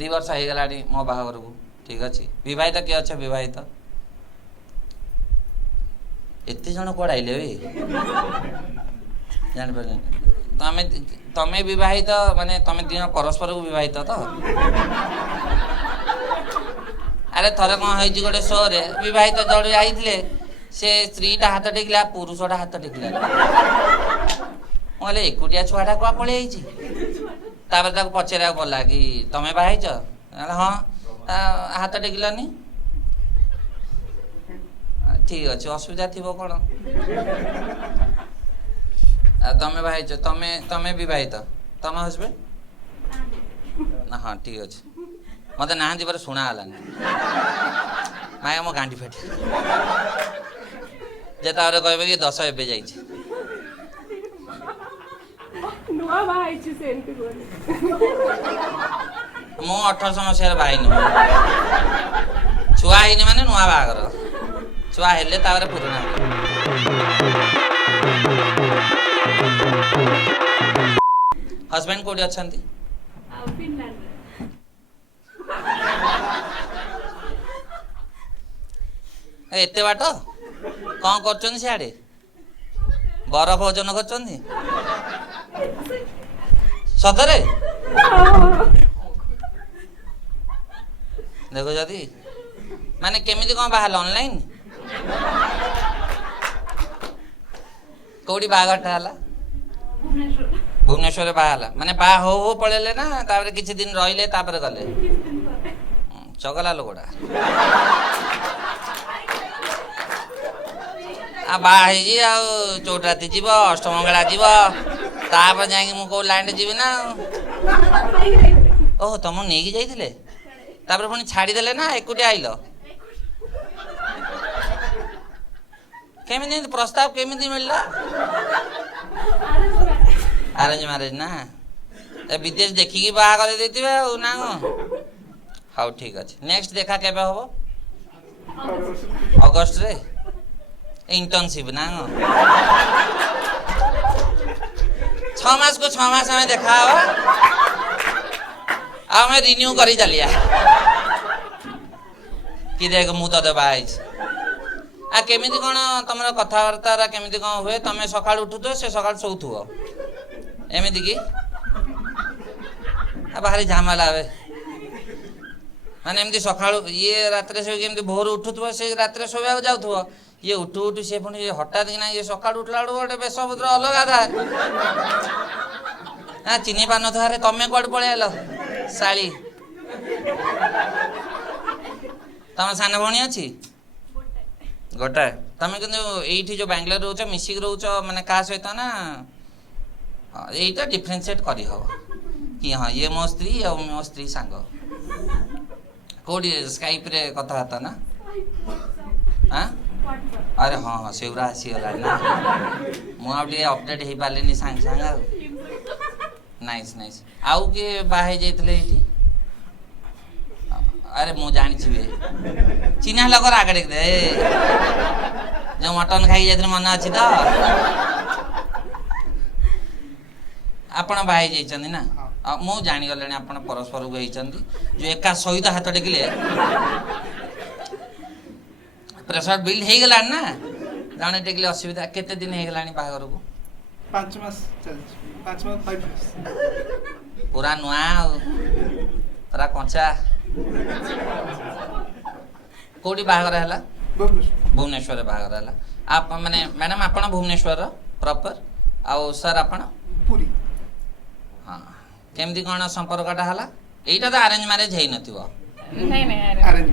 2 वर्ष हो गला मो बाहागर को ठीक अच्छे बहित किए अच्छे बहित एत जन कौन आइले जापर तमें तमें बहित माने तमें दिन परस्पर को बहित तो अरे थरे कौन हो गोटे शो रे बहित जड़े जाइए से स्त्रीटा हाथ टेकिला पुरुषटा हाथ टेकिला मुझे एकुटिया छुआटा क्या पलि तापर पचार गला कि तमें बाहच हाँ हाथ टेकिलानी ठीक अच्छे असुविधा थी कौन तमें बाहच तमें तमें बहित तम हजबैंड हाँ ठीक अच्छे मत ना पर शुणा माया मो गांडी फेटे जेता कहे कि 10 एबे जाइए मु 1800 मसीह बाहन छुआ है माने नुआ बागर छुआ हेले पुराना हस्बैंड कोठी अच्छा एत बाट कौन कर सियाड़े बरफ भोजन कर सतरे देखो जदि माने केमिति कौन बाहर ऑनलाइन कौड़ी बागरटा है भुवनेश्वर बाहर माने बा हो पड़े ना तापर किछि दिन रहिले तापर गले चगला लोकड़ा आ बाही चौटाती जीव अष्टमंगला जीव तापर जाकि मु को लाइन जीवी ना ओह तुम नहीं जाइए तापर पुणी छाड़ीदे ना एकुटिया आइल केमिति प्रस्ताव केमिति मिलला अरेंज मैरेज ना विदेश देखिकी बाहा कर देते ना हाँ ठीक अच्छे नेक्स्ट देखा केबे हम अगस्ट रे इंटर्नशिप ना 6 मास को 6 मास हमें देखा हमें रिन्यू करी चलिया कि देख मु तो बाहर आ केमिति कौन तुम कथबार्ता केमिति कौन हुए तुम सका उठुथ से सका शोथुव एमती कि भारी झमेला हे माने एमती सका ये रात शोक भोर उठुव से रात शोवा जाऊ ये उठू उठू से पुणी हठात कि ना ये सका उठला गोटे बेशपुत्र अलग था चिनी पान थे तमें कौट पलैल शाली तम सान भणी अच्छी गोटाए तमें कि जो बांग्लोर रोच मिसिक रोच माने क्या सहित ना यहीटा डिफरेन्सीएट करी हम कि हाँ ये मो स्त्री और मो स्त्री सांग कौटी स्काइप रे कथबार्ता ना हाँ अरे हाँ हाँ से आसीगला ना मुझे अपडेट हो पारे सांगे सांगे नाइस नाइस आउ किए बाहे जाइए अरे मु जानी चिन्हा लोकर आगे देख दे जो मटन खाई जाते मन अच्छी तो आपण बाहे जाइए ना मु जानीगले आप परस्पर को होती जो एका सहित हाथ टेकिले प्रेशर बिल्ड हो गला ना जड़े टेकिले असुविधा केते दिन हो गला बाहागर को 5 मास 5 मास 5 मास पूरा नुआ पूरा कंचा कौटी बाहागर है भुवनेश्वर बाहागर है आप माने मैडम आप भुवनेश्वर प्रॉपर आउ सर आपण पूरी हाँ केमती कौन संपर्कटा है यहीटा तो अरेंज मैरेज है नथिबो नहीं नहीं अरेंज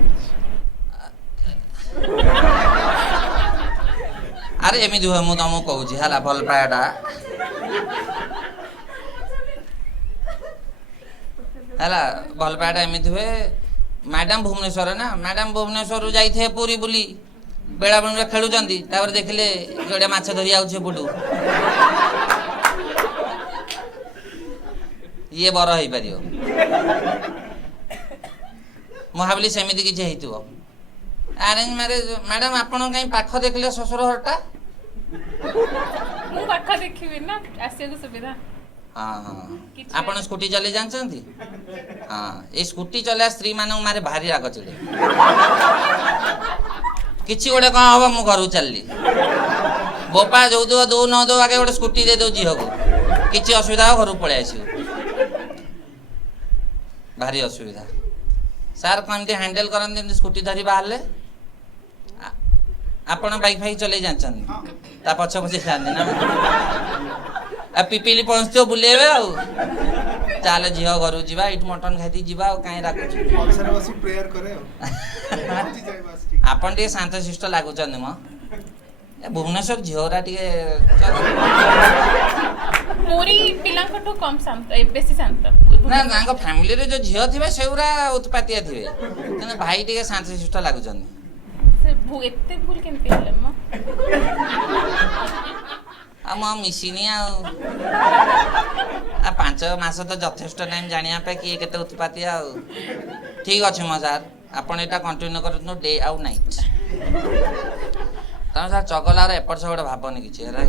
अरे एमती हुए मुझे तुमको कहूँ है भल पायाटा है भल पायाटा एमती हुए मैडम भुवनेश्वर ना मैडम भुवनेश्वर जाइए पूरी बुली बेलाबुणी खेलुंट देखिले जोड़े माछ धरी आउटू ये बर हो पार मु भाविली सेमती किसी हो अरेंज मैरेज मैडम आपण कहीं पाख देखले ससुर घरटा मु पाख देखिबी ना आसे को सुविधा हाँ हाँ କିଛି ଆପଣ ସ୍କୁଟି ଚଲେଇ ଜାଣିଛନ୍ତି हाँ ये स्कूटी चलेआ स्त्री मानक मारे भारी राग चिड़े किसी गोटे कौन हम मु घर चलली बोपा जो दो दो न दो आगे गोटे स्कूटी दे दो झील को किसी असुविधा हो घर पलि आस भारी असुविधा सार कमती हैंडल करते स्कूटी धरी बाहर आपण बाइक फाइक चले जानते ता पछ पछे जाते ना पिपिली पहुँचो बुलेबे आउ चाल झील घर जा मटन खाई जा कहीं राखुच ଅଳସରେ ବସି ପ୍ରେୟାର କରେ ଆଉ ପହଞ୍ଚି ଯାଏ ବାସ୍ ଠିକ ଆପଣ ଟିକେ ଶାନ୍ତ ଶିଷ୍ଟ ଲାଗୁଛନ୍ତି ମ ଏ ଭୁବନେଶ୍ୱର ଝିଅରା ଟିକେ ପୁରୀ ପିଲାଙ୍କଠୁ କମ୍ ଶାନ୍ତ ବେଶୀ ଶାନ୍ତ ନା ତାଙ୍କ ଫ୍ୟାମିଲିରେ ଯୋଉ ଝିଅ ଥିବେ ସେଗୁରା ଉତ୍ପାତିଆ ଥିବେ କିନ୍ତୁ ଭାଇ ଟିକେ ଶାନ୍ତ ଶିଷ୍ଟ ଲାଗୁଛନ୍ତି ସେ ଏତେ ଭୁଲ କେମିତି ହେଲେ ମ ଆଉ ମୁଁ ମିଶିନି ଆଉ 5 ମାସ ତ ଯଥେଷ୍ଟ ଟାଇମ୍ ଜାଣିବା ପାଇଁ କିଏ କେତେ ଉତ୍ପାତିଆ ଆଉ ଠିକ୍ ଅଛି ମୋ ସାର୍ ଆପଣ ଏଇଟା କଣ୍ଟିନ୍ୟୁ କରନ୍ତୁ ଡେ ଆଉ ନାଇଟ୍ ତମେ ସାର୍ ଚଗଲାର ଏପଟ ସେପଟ ଭାବନି କିଛି ହେଲା